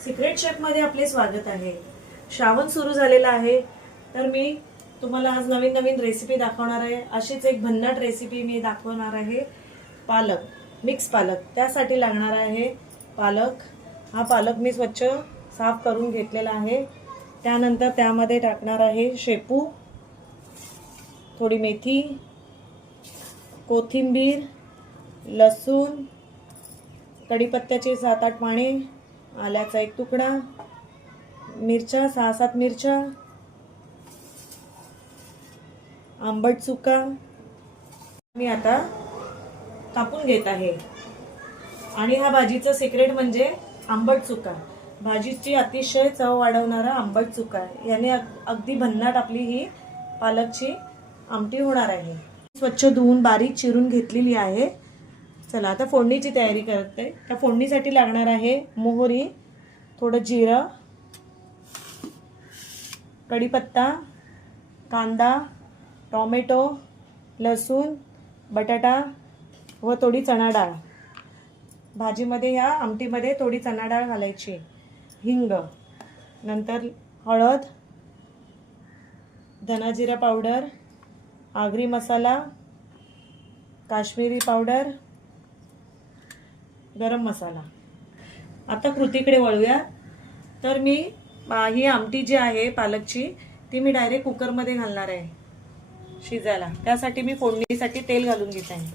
Secret chef मध्ये आपले स्वागत आहे। श्रावण सुरू झालेला आहे, तर मी तुम्हाला आज नवीन नवीन रेसिपी दाखवणार आहे। अशीच एक भन्नाट रेसिपी मी दाखवणार आहे। पालक, मिक्स पालक। त्यासाठी लागणार आहे पालक। हा पालक मी स्वच्छ साफ करून घेतलेला आहे। त्यानंतर त्यामध्ये टाकणार आहे शेपू, थोडी मेथी, कोथिंबीर, लसूण, कढीपत्त्याचे 7-8 पाने, आल्याचा एक तुकडा, मिरच्या 6-7 मिरच्या, आंबट चुका मी आता कापून घेत आहे। आणि हा भाजीचा सिक्रेट म्हणजे आंबट चुका। भाजीची अतिशय चव वाढवणारा आंबट चुका, याने अगदी भन्नाट आपली ही पालकची आमटी होणार आहे। स्वच्छ धुवून बारीक चिरून घेतलेली आहे। चला आता फोडणीची तयारी करते। त्या फोडणीसाठी लागणार आहे मोहरी, थोडं जिरं, कढीपत्ता, कांदा, टोमॅटो, लसूण, बटाटा व थोडी चणा डाळ। भाजीमध्ये या आमटीमध्ये थोडी चणा डाळ घालायची, हिंग, नंतर हळद, धना जिरा पावडर, आगरी मसाला, काश्मीरी पावडर, गरम मसाला। आता कृतीकडे वळूया। तर मी ही आमटी जी आहे पालकची, ती मी डायरेक्ट कुकरमध्ये घालणार आहे शिजायला। त्यासाठी मी फोडणीसाठी तेल घालून घेत आहे।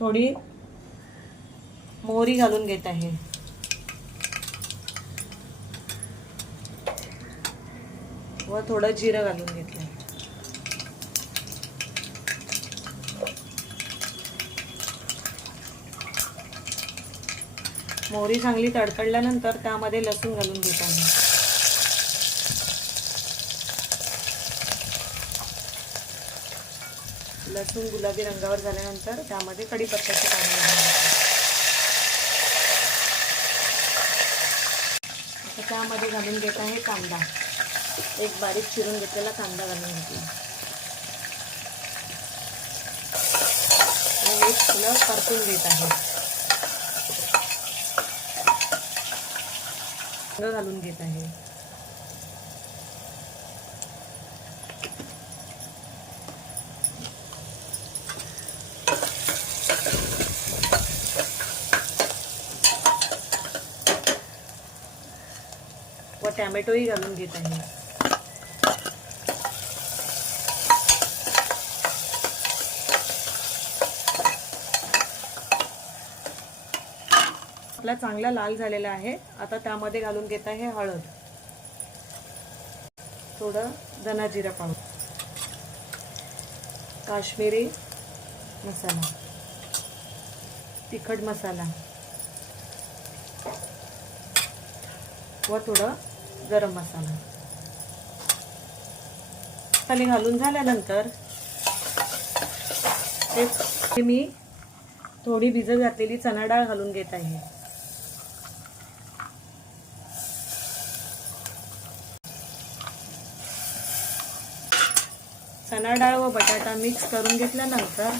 थोडी मोहरी घालून घेत आहे, व थोडं जिरं घालून घेतलं आहे। मोहरी चांगली तडतडल्यानंतर त्यामध्ये लसूण घालून घेत आहे। लसूण गुलाबी रंगावर झाल्यानंतर त्यामध्ये कढीपत्त्याचे पाने घालून घेते। आता त्यामध्ये घालून घेत आहे कांदा, एक बारीक चिरून घेतलेला कांदा घालून घेतला। हे थोडं परतून घेत आहे, घालून घेत आहे। व टोमॅटोही घालून घेत आहे। आपला चांगला लाल झालेला आहे। आता त्यामध्ये घालून घेत आहे हळद, थोडं धना जिरा पावडर, काश्मीरी मसाला, तिखट मसाला व थोडं गरम मसाला। खाली घालून झाल्यानंतर ते मी थोडी भिजत घातलेली चणा डाळ घालून घेत आहे। चणा डाळ व बटाटा मिक्स करून घेतल्यानंतर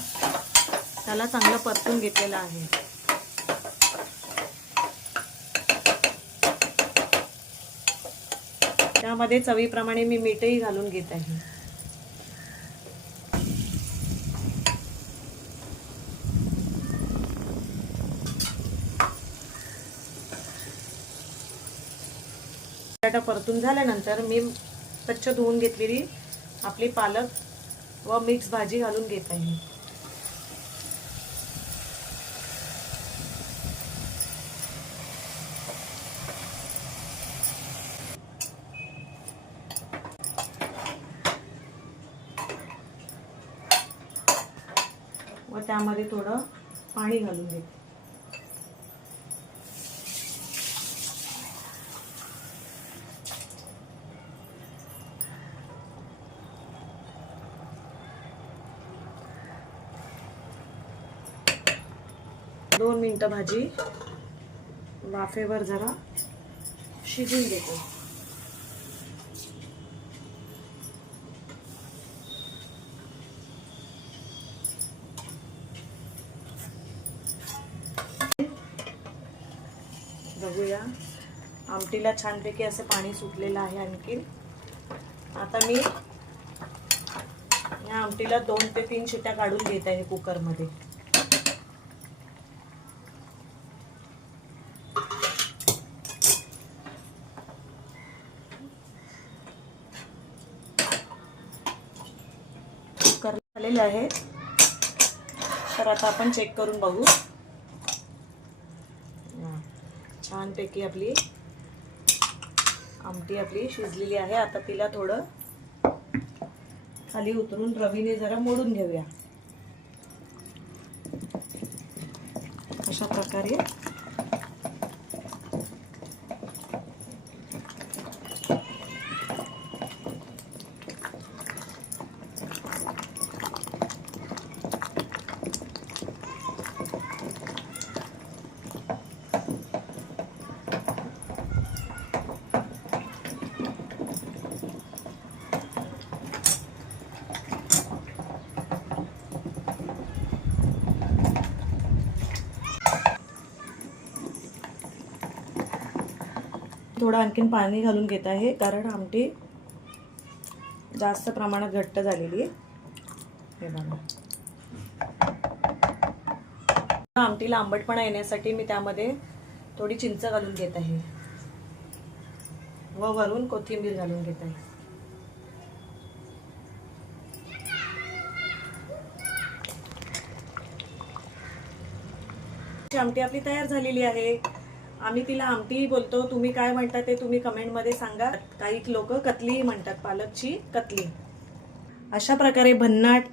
त्याला चांगलं परतून घेतलेलं आहे। त्यामध्ये चवीप्रमाणे मी मीठही घालून घेत आहे। बटाटा परतून झाल्यानंतर मी स्वच्छ धुवून घेतलेली आपली पालक व मिक्स भाजी घालून घेत आहे। व त्यामध्ये थोडं पाणी घालून घेते। दोन मिनिटं भाजी वाफेवर जरा शिजून घेते। बघूया, आमटीला छानपैकी असं पाणी सुटलेलं आहे. आणखी आता मी या आमटीला 2 ते 3 शिट्या काढून घेत आहे कुकरमध्ये. कुकर झालेले आहे, तर आता आपण चेक करून बघू. छानपैकी आपली आमटी आपली शिजलेली आहे. आता तिला थोडं खाली उतरून रवीने जरा मोडून घेऊया. अशा प्रकारे थोडं आणखीन पाणी घालून घेत आहे, कारण आमटी जास्त प्रमाणात घट्ट झालेली आहे. हे बघा, आमटीला आंबटपणा येण्यासाठी मी त्यामध्ये थोडी चिंच घालून घेत आहे व वरून कोथिंबीर घालून घेत आहे. आमटी आपली तयार झालेली आहे. आम्ही तिला आमटी बोलतो, तुम्ही काय म्हणता ते तुम्ही कमेंटमध्ये सांगा. काही लोक कतली म्हणतात, पालकची कतली. अशा प्रकारे भन्नाट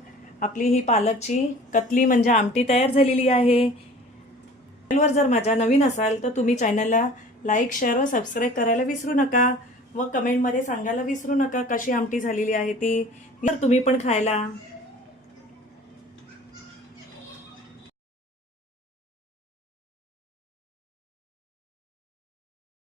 आपली ही पालकची कतली म्हणजे आमटी तयार झालेली आहे. चॅनलवर जर माझ्या नवीन असाल तर तुम्ही चॅनलला लाईक, शेअर व सबस्क्राईब करायला विसरू नका व कमेंटमध्ये सांगायला विसरू नका कशी आमटी झालेली आहे ती. तर तुम्ही पण खायला